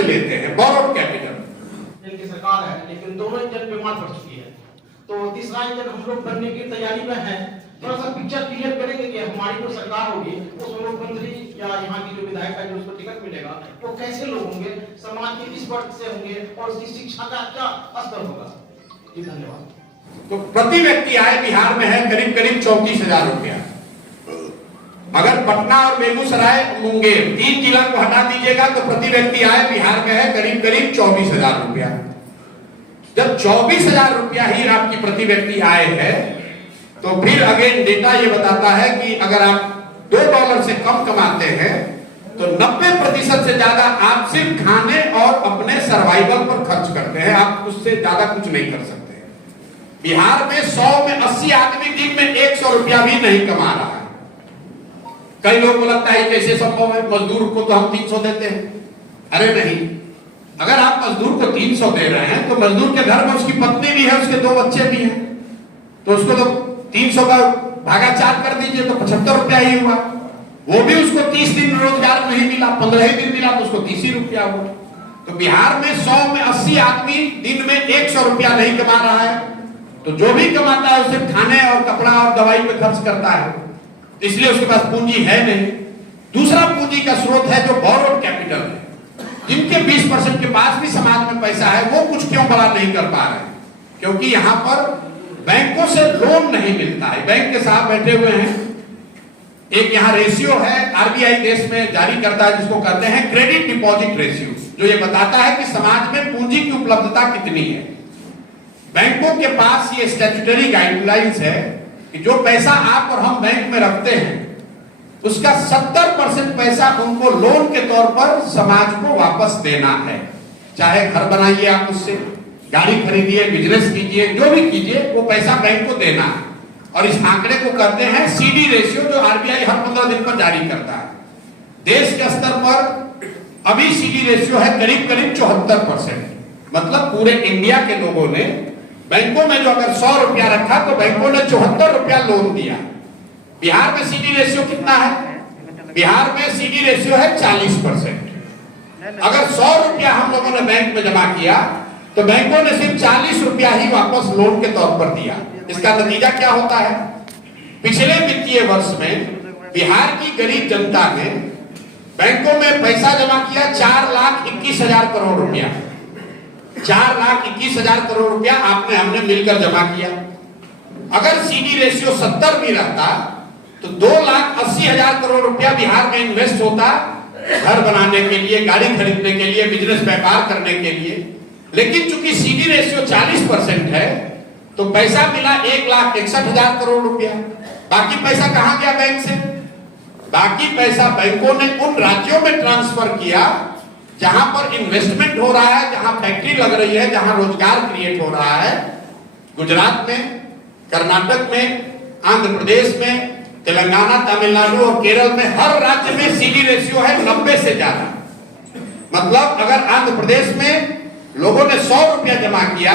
कर्ज लेते हैं, बोरोड कैपिटल। की सरकार है, लेकिन दोनों इंजन बीमार पड़ चुकी है, तो तीसरा इंजन हम लोग बनने की तैयारी में है। थोड़ा सा पिक्चर क्लियर करेंगे कि हमारी जो सरकार होगी उसमें मुख्यमंत्री या यहाँ की जो विधायक है जो उसको टिकट मिलेगा वो कैसे लोग होंगे, समाज के किस वर्ग से होंगे और उसकी शिक्षा का क्या स्तर होगा। जी धन्यवाद। तो प्रति व्यक्ति आय बिहार में है करीब करीब 34,000 रुपया। अगर पटना और बेगूसराय मुंगेर 3 जिला को हटा दीजिएगा तो प्रति व्यक्ति आय बिहार में है करीब करीब 24,000 रुपया। जब 24,000 रुपया ही आपकी प्रति व्यक्ति आय है तो फिर अगेन डेटा ये बताता है कि अगर आप $2 से कम कमाते हैं तो 90% से ज्यादा आप सिर्फ खाने और अपने सर्वाइवल पर खर्च करते हैं, आप उससे ज्यादा कुछ नहीं कर सकते। बिहार में 100 में 80 आदमी दिन में 100 रुपया भी नहीं कमा रहा है। कई लोगों को लगता है कैसे संभव है, मजदूर को तो हम 300 देते हैं। अरे नहीं, अगर आप मजदूर को 300 दे रहे हैं तो मजदूर के घर में उसकी पत्नी भी है, उसके 2 बच्चे भी हैं, तो उसको तो 300 का भागा 4 कर दीजिए तो 75 रुपया ही हुआ। वो भी उसको 30 दिन रोजगार नहीं मिला, 15 दिन मिला तो उसको 30 ही रुपया हुआ। तो बिहार में 100 में 80 आदमी दिन में 100 रुपया नहीं कमा रहा है, तो जो भी कमाता है उसे खाने और कपड़ा और दवाई पे खर्च करता है, इसलिए उसके पास पूंजी है नहीं। दूसरा पूंजी का स्रोत है जो बोरोड कैपिटल है, जिनके 20% के पास भी समाज में पैसा है वो कुछ क्यों बड़ा नहीं कर पा रहे, क्योंकि यहाँ पर बैंकों से लोन नहीं मिलता है। बैंक के साथ बैठे हुए हैं, एक यहाँ रेशियो है आरबीआई देश में जारी करता है जिसको कहते हैं क्रेडिट डिपॉजिट रेशियो, जो ये बताता है कि समाज में पूंजी की उपलब्धता कितनी है। बैंकों के पास ये स्टैट्यूटरी गाइडलाइंस है कि जो पैसा आप और हम बैंक में रखते हैं उसका 70% पैसा उनको लोन के तौर पर समाज को वापस देना है। चाहे घर बनाइए आप उससे, गाड़ी खरीदिए, बिजनेस कीजिए, जो भी कीजिए, वो पैसा बैंक को देना है। और इस आंकड़े को कहते हैं सीडी रेशियो, जो आरबीआई हर 15 दिन पर जारी करता है। देश के स्तर पर अभी सीडी रेशियो है करीब करीब 74%। मतलब पूरे इंडिया के लोगों ने बैंकों में जो अगर 100 रुपया रखा तो बैंकों ने 74 रुपया लोन दिया। बिहार में सीडी रेशियो कितना है? बिहार में सीडी रेशियो है 40%। अगर 100 रुपया हम लोगों ने बैंक में जमा किया तो बैंकों ने सिर्फ 40 रुपया ही वापस लोन के तौर पर दिया। इसका नतीजा क्या होता है? पिछले वित्तीय वर्ष में बिहार की गरीब जनता ने बैंकों में पैसा जमा किया 4,21,000 करोड़ रुपया। 4,21,000 करोड़ रुपया आपने हमने मिलकर जमा किया। अगर सीडी रेशियो 70 भी रहता तो 2,80,000 करोड़ रुपया बिहार में इन्वेस्ट होता, घर बनाने के लिए, गाड़ी खरीदने के लिए, बिजनेस व्यापार करने के लिए। लेकिन चूंकि सीडी रेशियो 40% है तो पैसा मिला 1,61,000 करोड़ रुपया। बाकी पैसा कहां गया बैंक से? बाकी पैसा बैंकों ने उन राज्यों में ट्रांसफर किया जहां पर इन्वेस्टमेंट हो रहा है, जहां फैक्ट्री लग रही है, जहां रोजगार क्रिएट हो रहा है। गुजरात में, कर्नाटक में, आंध्र प्रदेश में, तेलंगाना, तमिलनाडु और केरल में हर राज्य में सीडी रेशियो है 90 से ज्यादा। मतलब अगर आंध्र प्रदेश में लोगों ने 100 रुपया जमा किया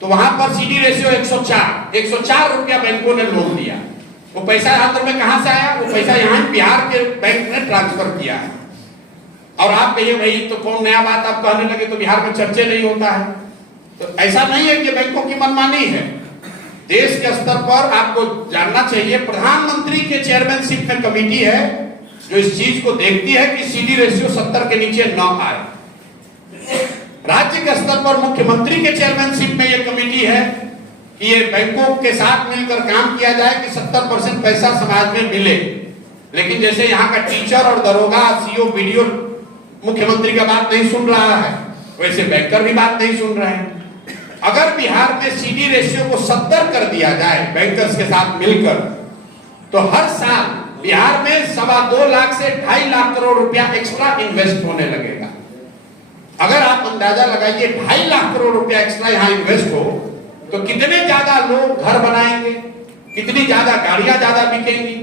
तो वहां पर सीडी रेशियो 104 रुपया बैंकों ने लोन दिया। वो पैसा आंध्र में कहां से आया? वो पैसा यहाँ बिहार के बैंक ने ट्रांसफर किया है। और आप कहिए भाई तो कौन नया बात आप कहने लगे तो बिहार में चर्चा नहीं होता है, तो ऐसा नहीं है कि बैंकों की मनमानी है। देश के स्तर पर आपको जानना चाहिए, प्रधानमंत्री के चेयरमैनशिप में कमेटी है जो इस चीज को देखती है कि सीडी रेशियो 70 के नीचे न आए। राज्य के स्तर पर मुख्यमंत्री के चेयरमैनशिप में यह कमेटी है कि ये बैंकों के साथ मिलकर काम किया जाए कि 70% पैसा समाज में मिले। लेकिन जैसे यहाँ का टीचर और दरोगा, सीओ, बीडीओ मुख्यमंत्री का बात नहीं सुन रहा है, वैसे बैंकर भी बात नहीं सुन रहे हैं। अगर बिहार में सीडी रेशियो को 70 कर दिया जाए बैंकर्स के साथ मिलकर तो हर साल बिहार में 2.25 लाख से 2.5 लाख करोड़ रुपया एक्स्ट्रा इन्वेस्ट होने लगेगा। अगर आप अंदाजा लगाइए 2.5 लाख करोड़ रुपया एक्स्ट्रा यहाँ इन्वेस्ट हो तो कितने ज्यादा लोग घर बनाएंगे, कितनी ज्यादा गाड़ियां ज्यादा बिकेंगी।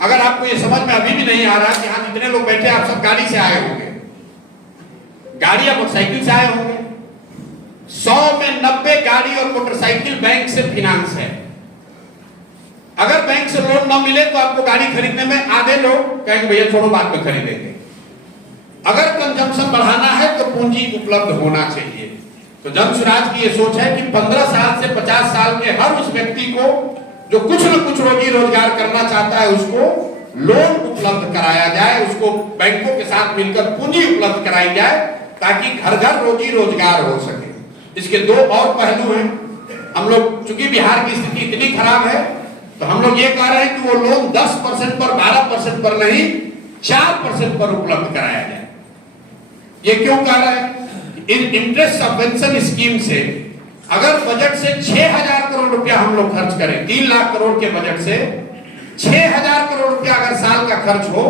अगर आपको ये समझ में अभी भी नहीं आ रहा कि यहाँ जितने लोग बैठे आप सब गाड़ी से आए होंगे, गाड़ी या मोटरसाइकिल से आए होंगे। 100 में 90 गाड़ी और मोटरसाइकिल बैंक से फिनांस है। अगर बैंक से लोन न मिले तो आपको गाड़ी खरीदने में आधे लोग कहेंगे भैया छोड़ो बाद में खरीदेंगे। अगर कंजम्पशन बढ़ाना है तो पूंजी उपलब्ध होना चाहिए। तो जन स्वराज की ये सोच है कि 15 साल से 50 साल के हर उस व्यक्ति को जो कुछ न कुछ रोजी रोजगार करना चाहता है उसको लोन उपलब्ध कराया जाए, उसको बैंकों के साथ मिलकर पूंजी उपलब्ध कराई जाए ताकि घर घर रोजी रोजगार हो सके। इसके दो और पहलू हैं। हम लोग चूंकि बिहार की स्थिति इतनी खराब है तो हम लोग ये कह रहे हैं कि वो लोन 10% पर 12% पर नहीं 4% पर उपलब्ध कराया जाए। ये क्यों कह रहे हैं? इंटरेस्ट सबवेंशन स्कीम से अगर बजट से 6,000 करोड़ रुपया हम लोग खर्च करें, 3 लाख करोड़ के बजट से 6,000 करोड़ रुपया अगर साल का खर्च हो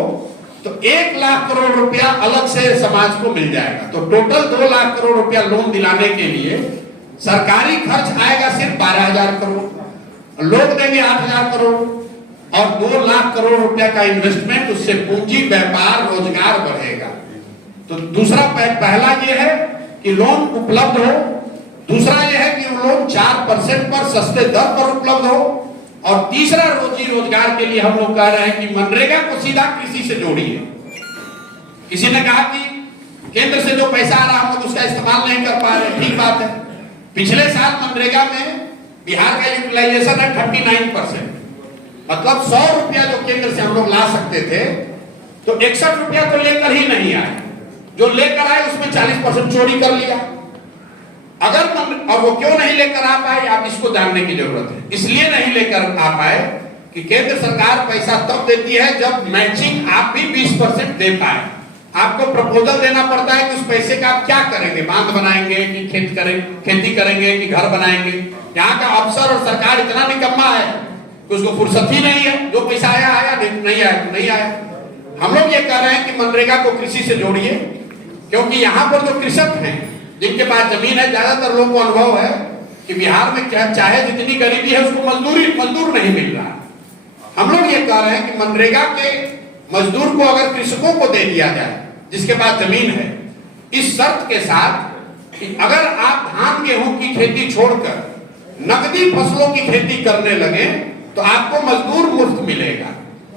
तो 1 लाख करोड़ रुपया अलग से समाज को मिल जाएगा। तो टोटल 2 लाख करोड़ रुपया लोन दिलाने के लिए सरकारी खर्च आएगा सिर्फ 12,000 करोड़, लोग देंगे 8,000 करोड़ और 2 लाख करोड़ रुपया का इन्वेस्टमेंट, उससे पूंजी व्यापार रोजगार बढ़ेगा। तो दूसरा पहला ये है कि लोन उपलब्ध हो, दूसरा यह है कि लोन 4% पर सस्ते दर पर उपलब्ध हो, और तीसरा रोजी रोजगार के लिए हम लोग कह रहे हैं कि मनरेगा को सीधा कृषि से जोड़िए। किसी ने कहा कि केंद्र से जो पैसा आ रहा हम लोग उसका इस्तेमाल नहीं कर पा रहे, ठीक बात है। पिछले साल मनरेगा में बिहार का यूटिलाइजेशन है 39%, मतलब 100 रुपया जो केंद्र से हम लोग ला सकते थे तो 61 रुपया तो लेकर ही नहीं आए, जो लेकर आए उसमें 40% चोरी कर लिया। और वो क्यों नहीं लेकर आ पाए, आप इसको जानने की जरूरत है। इसलिए नहीं लेकर आ पाए कि केंद्र सरकार पैसा तब देती है जब मैचिंग आप भी 20% दे पाए। आपको प्रपोजल देना पड़ता है कि उस पैसे का आप क्या करेंगे, बांध बनाएंगे कि खेती करेंगे कि घर बनाएंगे। यहाँ का अफसर और सरकार इतना निकम्मा है कि उसको फुर्सत ही नहीं है, जो पैसा आया आया, नहीं आया तो नहीं आया। हम लोग ये कह रहे हैं कि मनरेगा को कृषि से जोड़िए, क्योंकि यहाँ पर जो कृषक हैं जिनके पास जमीन है, ज्यादातर लोगों को अनुभव है कि बिहार में क्या चाहे जितनी गरीबी है उसको मजदूर नहीं मिल रहा। हम लोग ये कह रहे हैं कि मनरेगा के मजदूर को अगर कृषकों को दे दिया जाए जिसके पास जमीन है, इस शर्त के साथ कि अगर आप धान गेहूं की खेती छोड़कर नकदी फसलों की खेती करने लगे तो आपको मजदूर मुफ्त मिलेगा।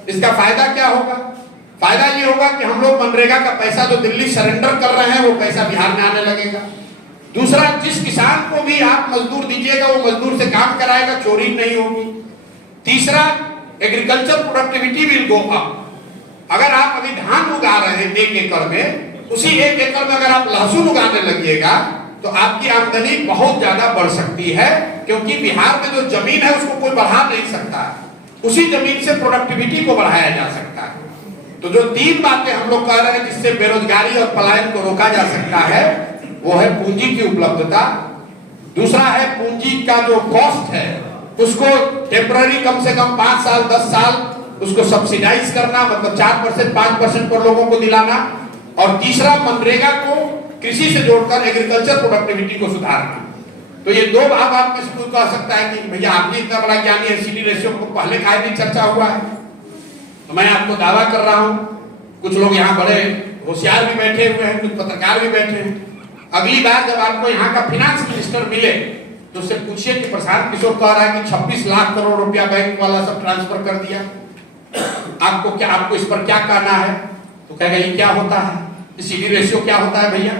इसका फायदा क्या होगा? फायदा ये होगा कि हम लोग मनरेगा का पैसा जो दिल्ली सरेंडर कर रहे हैं वो पैसा बिहार में आने लगेगा। दूसरा, जिस किसान को भी आप मजदूर दीजिएगा वो मजदूर से काम कराएगा, चोरी नहीं होगी। तीसरा, agriculture productivity will go up. अगर आप अभी धान उगा रहे हैं 1 एकड़ में, उसी 1 एकड़ में अगर आप लहसुन उगाने लगिएगा तो आपकी आमदनी बहुत ज्यादा बढ़ सकती है, क्योंकि बिहार में जो जमीन है उसको कोई बढ़ा नहीं सकता, उसी जमीन से प्रोडक्टिविटी को बढ़ाया जा सकता है। तो जो 3 बातें हम लोग कह रहे हैं जिससे बेरोजगारी और पलायन को रोका जा सकता है, वो है पूंजी की उपलब्धता, दूसरा है पूंजी का जो कॉस्ट है उसको टेम्पररी कम से कम 5 साल 10 साल उसको सब्सिडाइज करना, मतलब 4% 5% पर लोगों को दिलाना, और तीसरा मनरेगा को कृषि से जोड़कर एग्रीकल्चर प्रोडक्टिविटी को सुधारना। तो ये 2 बात आप किसी को कह सकता है कि भैया आपने इतना बड़ा ज्ञानी है, CD रेशियो को पहले का भी चर्चा हुआ है। तो मैं आपको दावा कर रहा हूं, कुछ लोग यहाँ बड़े होशियार भी बैठे हुए हैं, कुछ पत्रकार भी बैठे हैं। अगली बार जब आपको यहाँ का फिनांस मिनिस्टर मिले तो उससे पूछिए कि प्रशांत किशोर कह रहा है कि 26 लाख करोड़ रुपया बैंक वाला सब ट्रांसफर कर दिया, आपको इस पर क्या कहना है? तो कहेगा ये क्या होता है, CD रेशियो क्या होता है भैया?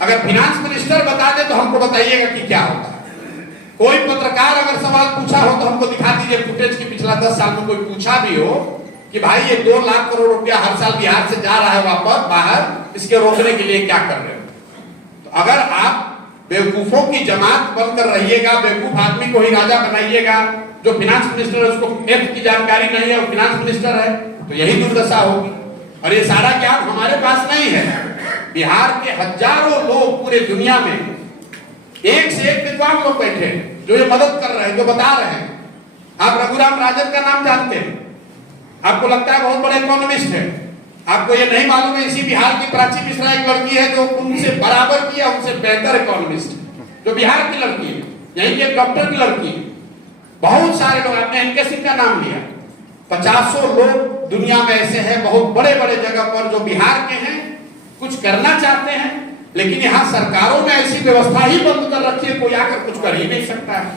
अगर फिनांस मिनिस्टर बता दे तो हमको बताइएगा कि क्या होता है। कोई पत्रकार अगर सवाल पूछा हो तो हमको दिखा दीजिए फुटेज की पिछला 10 साल में कोई पूछा भी हो कि भाई ये 2 लाख करोड़ रुपया हर साल बिहार से जा रहा है वापस बाहर, इसके रोकने के लिए क्या कर रहे हो? तो अगर आप बेवकूफों की जमात बनकर रहिएगा, बेवकूफ आदमी को ही राजा बनाइएगा, जो फिनांस मिनिस्टर है उसको एफ की जानकारी नहीं है, वो फिनांस मिनिस्टर है, तो यही दुर्दशा होगी। और ये सारा ज्ञान हमारे पास नहीं है। बिहार के हजारों लोग पूरे दुनिया में एक से एक विद्वान लोग बैठे हैं जो ये मदद कर रहे हैं, जो बता रहे हैं। आप रघुराम राजन का नाम जानते हैं, आपको लगता है बहुत बड़े इकोनॉमिस्ट है, आपको ये नहीं मालूम है इसी बिहार की प्राची मिश्रा एक लड़की है जो उनसे बराबर की या उनसे बेहतर इकोनॉमिस्ट, जो बिहार की लड़की है, यहीं की एक डॉक्टर की लड़की है। बहुत सारे लोग, आपने एनके सिंह का नाम लिया, 50 लोग दुनिया में ऐसे हैं बहुत बड़े बड़े जगह पर जो बिहार के हैं, कुछ करना चाहते हैं, लेकिन यहाँ सरकारों ने ऐसी व्यवस्था ही बंद कर रखी है, कोई आकर कुछ कर ही नहीं सकता है।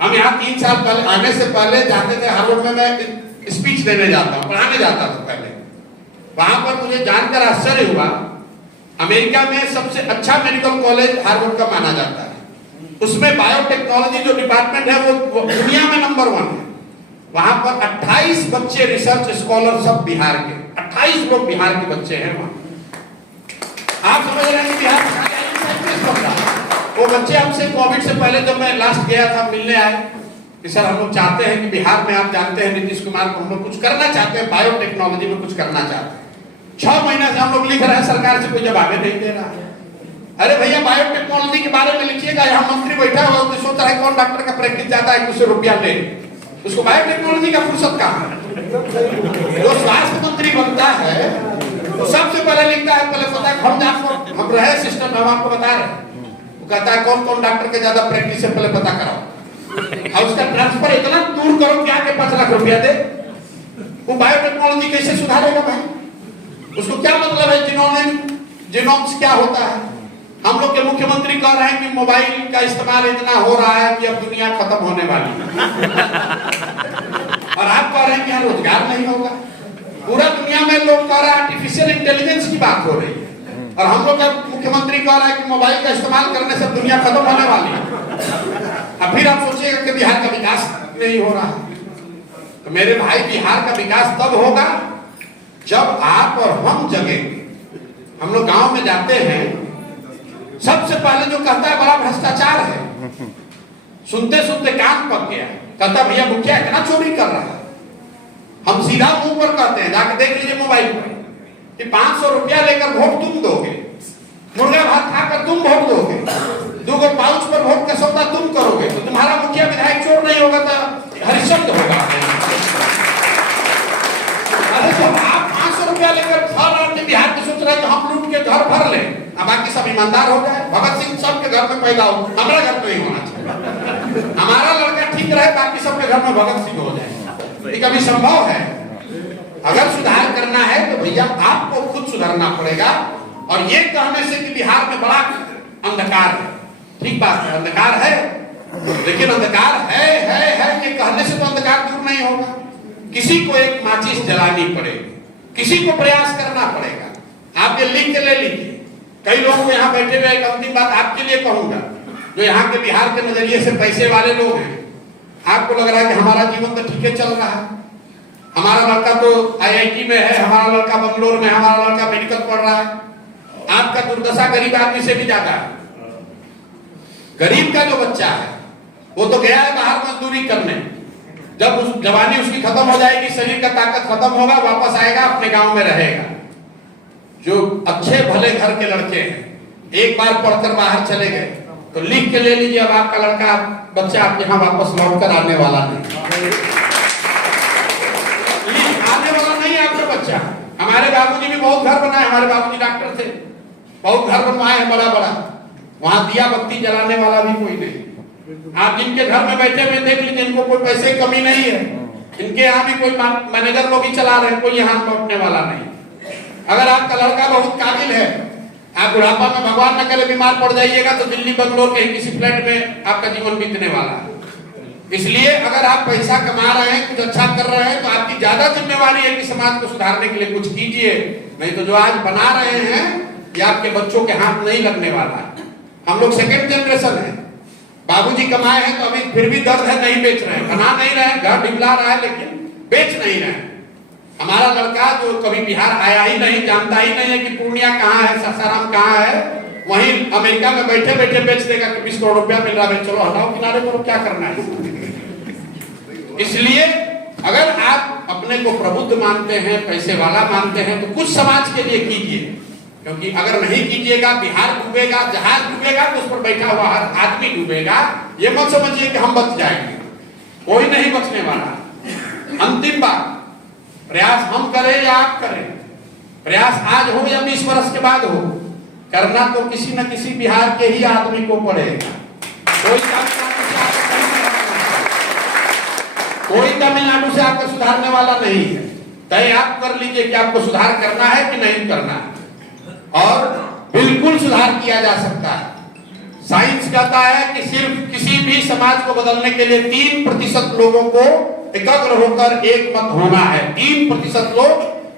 हम यहाँ 3 साल पहले आने से पहले जाते थे हार्वर्ड में, मैं स्पीच देने जाता हूँ, पढ़ाने जाता था पहले। वहां पर मुझे जानकर आश्चर्य हुआ अमेरिका में सबसे अच्छा मेडिकल कॉलेज हार्वर्ड का माना जाता है। उसमें बायोटेक्नोलॉजी जो डिपार्टमेंट है वो दुनिया में नंबर 1 है। वहां पर 28 बच्चे रिसर्च स्कॉलर सब बिहार के, 28 लोग बिहार के बच्चे हैं वहां। आप समझ रहे हैं कि बिहार वो बच्चे हमसे कोविड से पहले जब मैं लास्ट गया था मिलने आए कि सर हम लोग चाहते हैं कि बिहार में, आप जानते हैं नीतीश कुमार को हम लोग कुछ करना चाहते हैं, बायोटेक्नोलॉजी में कुछ करना चाहते हैं। 6 महीने से हम लोग लिख रहे हैं, सरकार से कोई जवाब नहीं दे रहा है। अरे भैया बायोटेक्नोलॉजी के बारे में लिखिएगा, यहाँ मंत्री बैठा हुआ तो सोच रहा है कौन डॉक्टर का प्रैक्टिस जाता है उससे रुपया ले, उसको बायोटेक्नोलॉजी का फुर्सत कहाँ है। जो स्वास्थ्य मंत्री बनता है तो सबसे पहले लिखता है, पहले पता है हम रहे सिस्टम हम आपको बता रहे हैं, वो कहता है कौन कौन डॉक्टर के ज्यादा प्रैक्टिस है पहले पता कराओ, और उसका ट्रांसफर इतना दूर करो कि आके 5 लाख रुपया दे। वो बायोटेक्नोलॉजी कैसे सुधारेगा भाई? उसको क्या मतलब है जीनोम्स क्या होता है? हम लोग के मुख्यमंत्री कह रहे हैं कि मोबाइल का इस्तेमाल इतना हो रहा है कि अब दुनिया खत्म होने वाली है और आप कह रहे हैं कि यहाँ रोजगार नहीं होगा। पूरा दुनिया में लोग कह रहे हैं आर्टिफिशियल इंटेलिजेंस की बात हो रही है और हम लोग का मुख्यमंत्री कह रहा है कि मोबाइल का इस्तेमाल करने से दुनिया खत्म होने वाली है। अब फिर आप सोचिएगा कि बिहार का विकास नहीं हो रहा है। तो मेरे भाई, बिहार का विकास तब होगा जब आप और हम जगेंगे। हम लोग गांव में जाते हैं, सबसे पहले जो कहता है बड़ा भ्रष्टाचार है, सुनते सुनते कान पक गया, कहता भैया मुखिया इतना चोरी कर रहा है। हम सीधा मुंह पर कहते हैं, जाके देख लीजिए मोबाइल पर कि 500 रुपया लेकर वोट तुम दोगे, मुर्गा भात खाकर तुम वोट दोगे, 2 पाउच पर वोट का सौदा तुम करोगे, तो तुम्हारा मुखिया विधायक चोर नहीं होगा तो हरिश्चंद्र होगा। अरे तो आप 500 रुपया लेकर बिहार के सोच रहे हैं कि हम लूट के घर भर ले, अब बाकी सब ईमानदार हो जाए। भगत सिंह सबके घर में पैदा हो, हमारे घर में नहीं होना चाहिए। हमारा लड़का ठीक रहे, बाकी सबके घर में भगत सिंह हो जाए, ये कभी संभव है? अगर सुधार करना है तो भैया आपको खुद सुधरना पड़ेगा। और ये कहने से कि बिहार में बड़ा अंधकार है, ठीक बात है, अंधकार है, लेकिन अंधकार है ये कहने से तो अंधकार दूर नहीं होगा। किसी को एक माचिस जलानी पड़ेगी, किसी को प्रयास करना पड़ेगा। आप ये लिख के ले लीजिए। कई लोग यहाँ बैठे हुए, एक अंतिम बात आपके लिए कहूंगा, जो यहाँ के बिहार के नजरिए से पैसे वाले लोग हैं, आपको लग रहा है कि हमारा जीवन तो ठीक है चल रहा है, हमारा लड़का तो IIT में है, हमारा लड़का बंगलोर में, हमारा लड़का मेडिकल पढ़ रहा है। आपका दुर्दशा गरीब आदमी से भी ज्यादा है। गरीब का जो बच्चा है वो तो गया है बाहर मजदूरी करने, जब उस जवानी उसकी खत्म हो जाएगी, शरीर का ताकत खत्म होगा, वापस आएगा, अपने गांव में रहेगा। जो अच्छे भले घर के लड़के हैं, एक बार पढ़कर बाहर चले गए, तो लिख के ले लीजिए, अब आपका लड़का बच्चा आपके यहाँ वापस लौट कर आने वाला नहीं, आने वाला नहीं है आपका बच्चा। हमारे बाबूजी भी बहुत घर बनाए, हमारे बाबूजी डॉक्टर थे, बहुत घर बनवाए हैं बड़ा बड़ा, वहां दिया बत्ती जलाने वाला भी कोई नहीं। आप जिनके घर में बैठे हुए देख लीजिए, इनको कोई पैसे की कमी नहीं है, इनके यहाँ भी कोई मैनेजर लोग ही चला रहे हैं, कोई यहाँ लौटने वाला नहीं। अगर आपका लड़का बहुत काबिल है, आप बुढ़ापा में भगवान न करे बीमार पड़ जाइएगा, तो दिल्ली बंगलोर के किसी फ्लैट में आपका जीवन बीतने वाला है। इसलिए अगर आप पैसा कमा रहे हैं, कुछ अच्छा कर रहे हैं, तो आपकी ज्यादा जिम्मेवारी है कि समाज को सुधारने के लिए कुछ कीजिए, नहीं तो जो आज बना रहे हैं ये आपके बच्चों के हाथ नहीं लगने वाला है। हम लोग सेकेंड जनरेशन है, बाबूजी कमाए हैं तो अभी फिर भी दर्द है, नहीं बेच रहे हैं, बना नहीं रहे, घर ढिबला रहा है लेकिन बेच नहीं रहे। हमारा लड़का जो कभी बिहार आया ही नहीं, जानता ही नहीं है कि पूर्णिया कहाँ है, सासाराम कहाँ है, वहीं अमेरिका में बैठे बैठे बेच देगा कि 20 करोड़ रुपया मिल रहा है, चलो हटाओ किनारे पर, क्या करना है। इसलिए अगर आप अपने को प्रबुद्ध मानते हैं, पैसे वाला मानते हैं, तो कुछ समाज के लिए कीजिए, क्योंकि अगर नहीं कीजिएगा बिहार डूबेगा, जहाज डूबेगा तो उस पर बैठा हुआ हर आदमी डूबेगा। ये मत समझिए कि हम बच जाएंगे, कोई नहीं बचने वाला। अंतिम बात, प्रयास हम करें या आप करें, प्रयास आज हो या 20 वर्ष के बाद हो, करना तो किसी न किसी बिहार के ही आदमी को पड़ेगा। कोई तमिलनाडु से आपको सुधारने वाला नहीं है। तय आप कर लीजिए कि आपको सुधार करना है कि नहीं करना है, और बिल्कुल सुधार किया जा सकता है। साइंस कहता है कि सिर्फ किसी भी समाज को बदलने के लिए 3% लोगों को एकाग्र होकर एक मत होना है। 3% लोग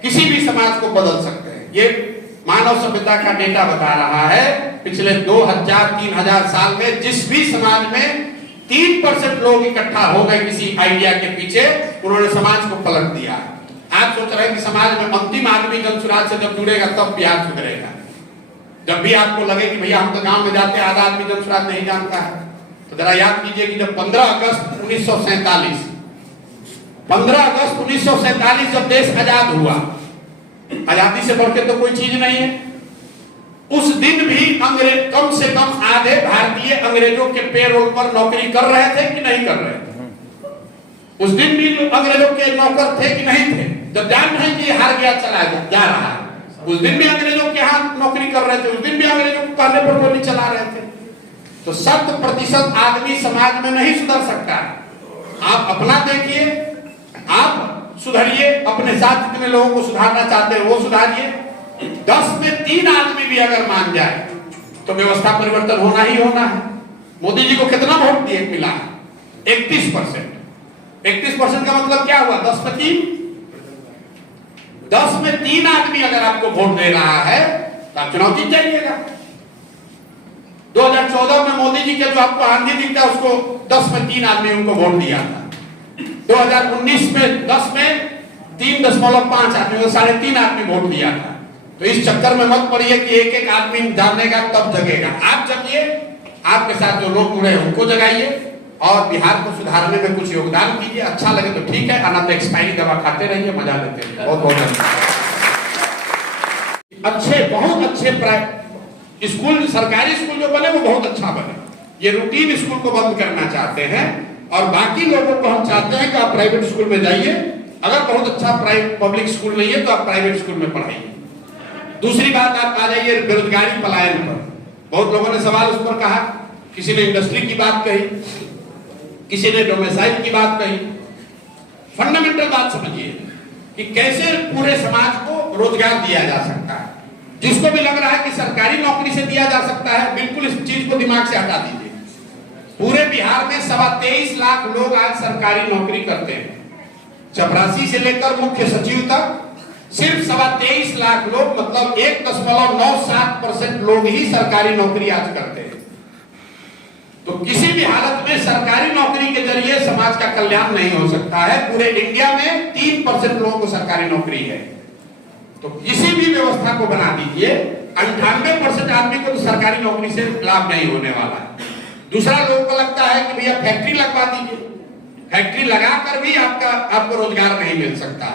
किसी भी समाज को बदल सकते हैं। ये मानव सभ्यता का डेटा बता रहा है पिछले 2000-3000 साल में जिस भी समाज में 3% लोग इकट्ठा हो गए किसी आइडिया के पीछे, उन्होंने समाज को पलट दिया। आप सोच रहे हैं कि समाज में अंतिम आदमी जनसुराज से जब जुड़ेगा तब बिहार सुधरेगा। जब भी आपको लगे कि भैया हम तो गांव में जाते हैं, आधा आदमी जनसुराज नहीं जानता है, तो जरा याद कीजिए कि जब 15 अगस्त 1947 जब देश आजाद हुआ, आजादी से बढ़ के तो कोई चीज नहीं है। उस दिन भी अंग्रेज कम से कम आधे भारतीय अंग्रेजों के पेरोल पर नौकरी कर रहे थे कि नहीं कर रहे थे? उस दिन भी अंग्रेजों के नौकर थे कि नहीं थे? जब जान रहे कि हार गया चला जा रहा है, उस दिन भी अंग्रेजों के हाथ नौकरी कर रहे थे, उस दिन भी अंग्रेजों को कहने पर गोली चला रहे थे। तो 100% आदमी समाज में नहीं सुधर सकता है। आप अपना देखिए, आप सुधरिए, अपने साथ जितने लोगों को सुधारना चाहते हैं वो सुधारिए। 10 में 3 आदमी भी अगर मान जाए तो व्यवस्था परिवर्तन होना ही होना है। मोदी जी को कितना वोट दिए मिला है? 31%। 31% का मतलब क्या हुआ? 10 में 3। 10 में 3 आदमी अगर आपको वोट दे रहा है तो आप चुनाव जीत जाइएगा। 2014 में मोदी जी के जो आपको आंधी दिखता है उसको 10 में 3 आदमी उनको वोट दिया था। 2019 में 10 में 3.5 आदमी को 3.5 आदमी वोट दिया था। तो इस चक्कर में मत पड़िए कि एक एक आदमी जानेगा तब जगेगा। आप जगिए, आपके साथ जो लोग जुड़े हैं उनको जगाइए और बिहार को सुधारने में कुछ योगदान कीजिए। अच्छा लगे तो ठीक है, अनंत एक्सपायरी दवा खाते रहिए, मजा लेते रहिए। बहुत बहुत अच्छे, बहुत अच्छे स्कूल, सरकारी स्कूल जो बने वो बहुत अच्छा बने। ये रूटीन स्कूल को बंद करना चाहते हैं और बाकी लोगों को हम चाहते हैं कि आप प्राइवेट स्कूल में जाइए। अगर बहुत अच्छा पब्लिक स्कूल नहीं है तो आप प्राइवेट स्कूल में पढ़ाइए। दूसरी बात, आप आ जाइए बेरोजगारी पलायन पर। बहुत लोगों ने सवाल उस पर कहा, किसी ने इंडस्ट्री की बात कही, किसी ने डोमेसाइल की बात कही। फंडामेंटल बात समझिए कि कैसे पूरे समाज को रोजगार दिया जा सकता है। जिसको भी लग रहा है कि सरकारी नौकरी से दिया जा सकता है, बिल्कुल इस चीज को दिमाग से हटा दीजिए। पूरे बिहार में 23.25 लाख लोग आज सरकारी नौकरी करते हैं। चपरासी से लेकर मुख्य सचिव तक सिर्फ 23.25 लाख लोग, मतलब 1.97% लोग ही सरकारी नौकरी आज करते हैं। तो किसी भी हालत में सरकारी नौकरी के जरिए समाज का कल्याण नहीं हो सकता है। पूरे इंडिया में 3% लोगों को सरकारी नौकरी है। तो किसी भी व्यवस्था को बना दीजिए, 98% आदमी को तो सरकारी नौकरी से लाभ नहीं होने वाला है। दूसरा, लोगों को लगता है कि भैया फैक्ट्री लगवा दीजिए, फैक्ट्री लगाकर भी आपको रोजगार नहीं मिल सकता।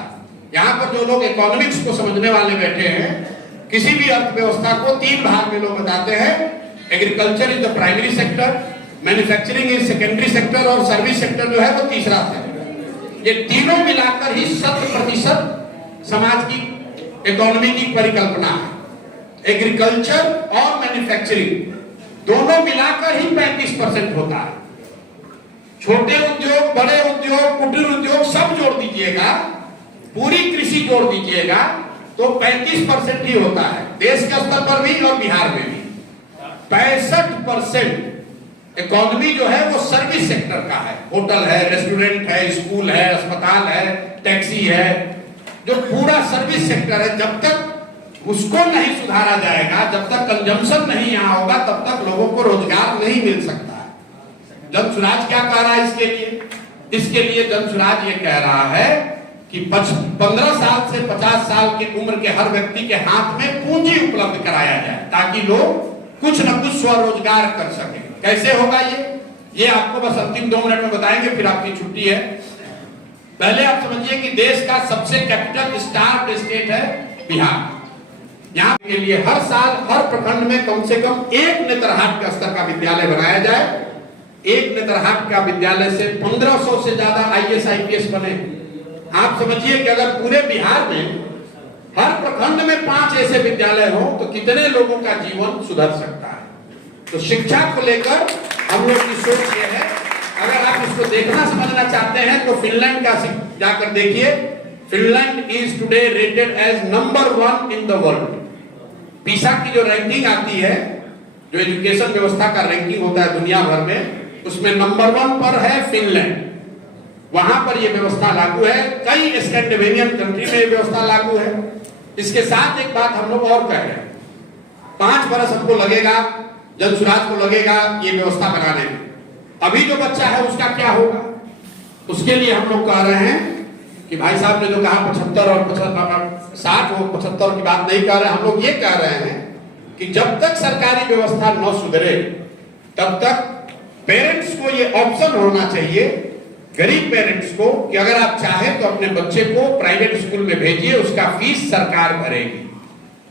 यहाँ पर जो लोग इकोनॉमिक्स को समझने वाले बैठे हैं, किसी भी अर्थव्यवस्था को 3 भाग में लोग बताते हैं। Agriculture is the primary sector, manufacturing is secondary sector और सर्विस सेक्टर जो है वो तीसरा सेक्टर। ये तीनों मिलाकर ही 100% समाज की इकोनॉमी की परिकल्पना है। एग्रीकल्चर और मैन्युफैक्चरिंग दोनों मिलाकर ही 35% होता है। छोटे उद्योग, बड़े उद्योग, कुटीर उद्योग सब जोड़ दीजिएगा, पूरी कृषि जोड़ दीजिएगा तो 35% ही होता है। देश के स्तर पर भी और बिहार में भी 65% इकोनॉमी जो है वो सर्विस सेक्टर का है। होटल है, रेस्टोरेंट है, स्कूल है, अस्पताल है, टैक्सी है, जो पूरा सर्विस सेक्टर है। जब तक उसको नहीं सुधारा जाएगा, जब तक कंजम्पशन नहीं यहाँ होगा, तब तक लोगों को रोजगार नहीं मिल सकता है। जनसुराज क्या कह रहा है इसके लिए? इसके लिए जनसुराज ये कह रहा है कि 15 साल से 50 साल की उम्र के हर व्यक्ति के हाथ में पूंजी उपलब्ध कराया जाए ताकि लोग कुछ न कुछ स्वरोजगार कर सके। कैसे होगा ये आपको बस अंतिम 2 मिनट में बताएंगे, फिर आपकी छुट्टी है। पहले आप समझिए कि देश का सबसे कैपिटल स्टार्व्ड स्टेट है बिहार। यहाँ के लिए हर साल हर प्रखंड में कम से कम एक नेतरहाट का स्तर का विद्यालय बनाया जाए। एक नेतरहाट का विद्यालय से 1500 से ज्यादा IAS IPS बने। आप समझिए कि अगर पूरे बिहार में हर प्रखंड में 5 ऐसे विद्यालय हो तो कितने लोगों का जीवन सुधर सकता है। तो शिक्षा को लेकर हम लोग की सोच ये है। अगर आप इसको देखना समझना चाहते हैं तो फिनलैंड का जाकर देखिए। Finland is today rated as number 1 in the world. PISA की जो रैंकिंग आती है, जो एजुकेशन व्यवस्था का रैंकिंग होता है दुनिया भर में, उसमें नंबर 1 पर है फिनलैंड। वहां पर यह व्यवस्था लागू है। कई स्कैंडिनेवियन कंट्री में यह व्यवस्था लागू है। इसके साथ एक बात हम लोग और कह रहे हैं, 5 बरस हमको लगेगा, जनसुराज को लगेगा ये व्यवस्था बनाने में। अभी जो बच्चा है उसका क्या होगा? उसके लिए हम लोग कह रहे हैं कि भाई साहब ने जो कहा 75 और 60 हो 75 की बात नहीं कर रहे, हम लोग ये कह रहे हैं कि जब तक सरकारी व्यवस्था न सुधरे तब तक पेरेंट्स को ये ऑप्शन होना चाहिए, गरीब पेरेंट्स को, कि अगर आप चाहें तो अपने बच्चे को प्राइवेट स्कूल में भेजिए, उसका फीस सरकार भरेगी।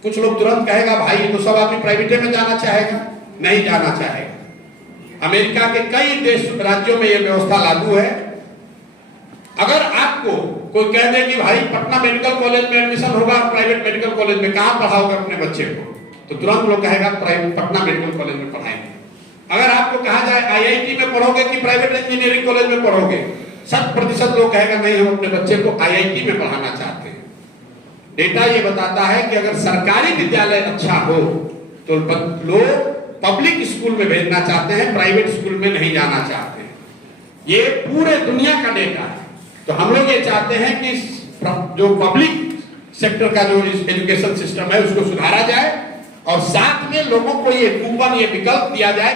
कुछ लोग तुरंत कहेगा भाई ये तो सब आदमी प्राइवेट में जाना चाहेगा, नहीं जाना चाहेगा। अमेरिका के कई देश राज्यों में यह व्यवस्था लागू है। अगर आपको कोई कह दे कि भाई पटना मेडिकल कॉलेज में एडमिशन होगा, प्राइवेट मेडिकल कॉलेज में कहां पढ़ाओगे अपने बच्चे को, तो तुरंत लोग कहेगा पटना मेडिकल कॉलेज में पढ़ाएंगे। अगर आपको कहा जाए आईआईटी में पढ़ोगे कि प्राइवेट इंजीनियरिंग कॉलेज में पढ़ोगे, 100% लोग कहेगा नहीं हम अपने बच्चे को आईआईटी में पढ़ाना चाहते हैं। डेटा ये बताता है कि अगर सरकारी विद्यालय अच्छा हो तो लोग पब्लिक स्कूल में भेजना चाहते हैं, प्राइवेट स्कूल में नहीं जाना चाहते हैं। ये पूरे दुनिया का डेटा है। तो हम लोग ये चाहते हैं कि जो पब्लिक सेक्टर का जो एजुकेशन सिस्टम है उसको सुधारा जाए और साथ में लोगों को ये कूपन, ये विकल्प दिया जाए।